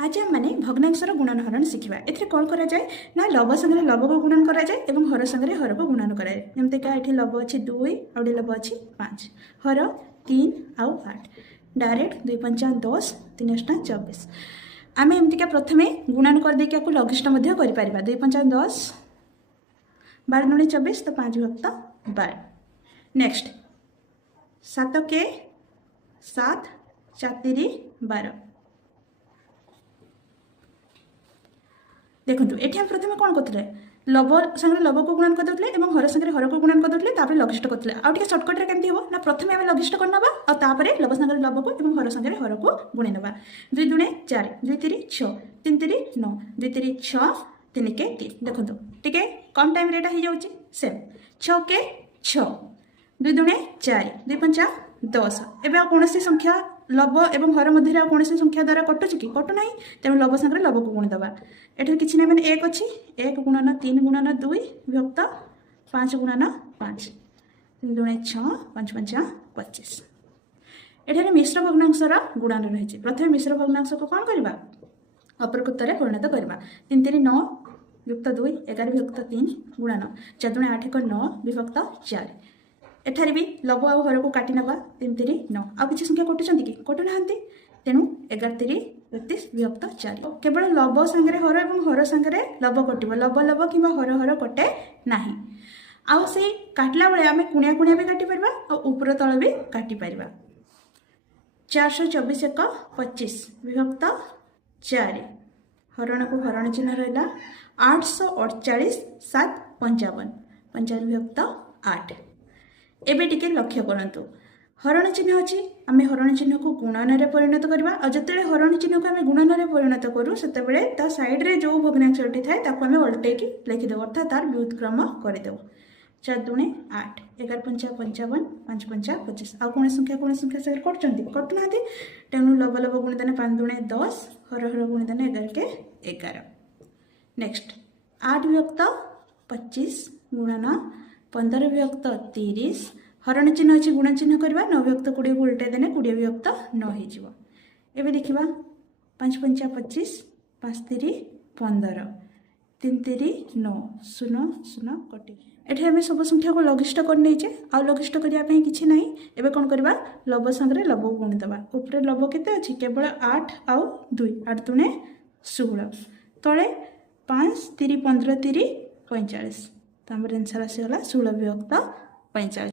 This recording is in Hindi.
आज आम मैंने भग्नांशर गुणन हरण शिखा ए कौन करा जाए ना लब संगे लब को गुणन करा जाए और हर संगे हर को गुणन करा जाए जमतीका ये लब अच्छी 2 आउटे लब अच्छी 5 हर 3 आउ 8 डायरेक्ट 2 पंचा 10 3 8 24 आम एमतीका प्रथम गुणन कर देकी आपको लघिष्ठ कर 2 पंचा 10 12 दूनी 24 तो 5 विभक्त 12 नेक्स्ट 7 के 7 4 12 देखो ये हम प्रथम कौन करते लब संगे लब को गुणन करदे और हर संगे हर को गुणन करदे लघिष्ठ करते आउ टे सर्टकट्रे केमती हम ना प्रथम आम लघिष्ठ करना और लब संगे लब को और हर संगे हर को गुणी ना 2 दूने 4 2 3 6 3 3 9 2 3 6 3 के 3 देखो टे कम टाइम रेटा हो जाऊँगी सेम 6 के 6 2 दूने 4 2 पंचा 10 एवं कौन संख्या लब एवं हर मध्य कौन संख्या द्वारा कटुच कि कटुना तेणु लब संगे लब को गुणीदे ये किसी ना मैंने 1 अच्छी 1 गुणन 3 गुणन 2 विभक्त 5 गुणन 5 3 दूने 6 5 पंचा 25 एठारे मिश्र भग्नांशर गुणन रही प्रथम मिश्र भग्नांश को कौन करवा अप्रकृत परिणत करवा 3 3 9 विभक्त 2 11 विभक्त 3 गुणन 4 दूने 8 1 9 विभक्त 4 एठारे भी लब आ हर को काटी नवा 3 3 9 आ किसी संख्या कटुंट कि कटुना तेणु 11 3 31 विभक्त 4 केवल लब संगे हर और हर संगे लब कटो लब लब कि हर हर कटे ना आउ से काटला बेले आम कुणिया कुणिया भी काटी पार और ऊपर तल भी काटी पार 424 1 25 विभक्त 4 हरण को हरण चिन्ह रहा 848 7 55 55 विभक्त 8 एबे टिके लक्ष्य करंतु हरण चिन्ह अच्छी आम हरण चिन्ह को गुणन में परिणत करवा और जिते हरण चिन्ह को आम गुणन में परिणत करूँ से साइड्रे जो भग्नांशटी थाए आम उल्टेक लिखिदेव अर्थात तार व्युत्क्रम करदेव 4 दूने 8 11 पंचा 55 5 पंचा 25 आ कौन संख्या से कटुना तेणु लब लब गुणिदेने 5 दूने 10 हर हर गुणिदेने 11 के 11 नेक्स्ट 8 विभक्त 25 गुणन 15 विभक्त 30 हरण चिन्ह अच्छी गुण चिन्ह करवा 9 विभक्त 20 को उल्टे देने 20 विभक्त 9 हो एवं देखा 5 पंचा 25 5 3 15 3 3 9 0 0 कटे ये आम सब संख्या को लघिष्ठ कर नहीं आउ लघिष्ठ करने किसी ना एवं कौन करवा लब संगे लब को गुणीदे ऊपर लब के अच्छी केवल 8 आउ 2 8 दूने 16 तले 5 3 15 3 45 तो आम आंसर आसीगला 16 विभक्त 45।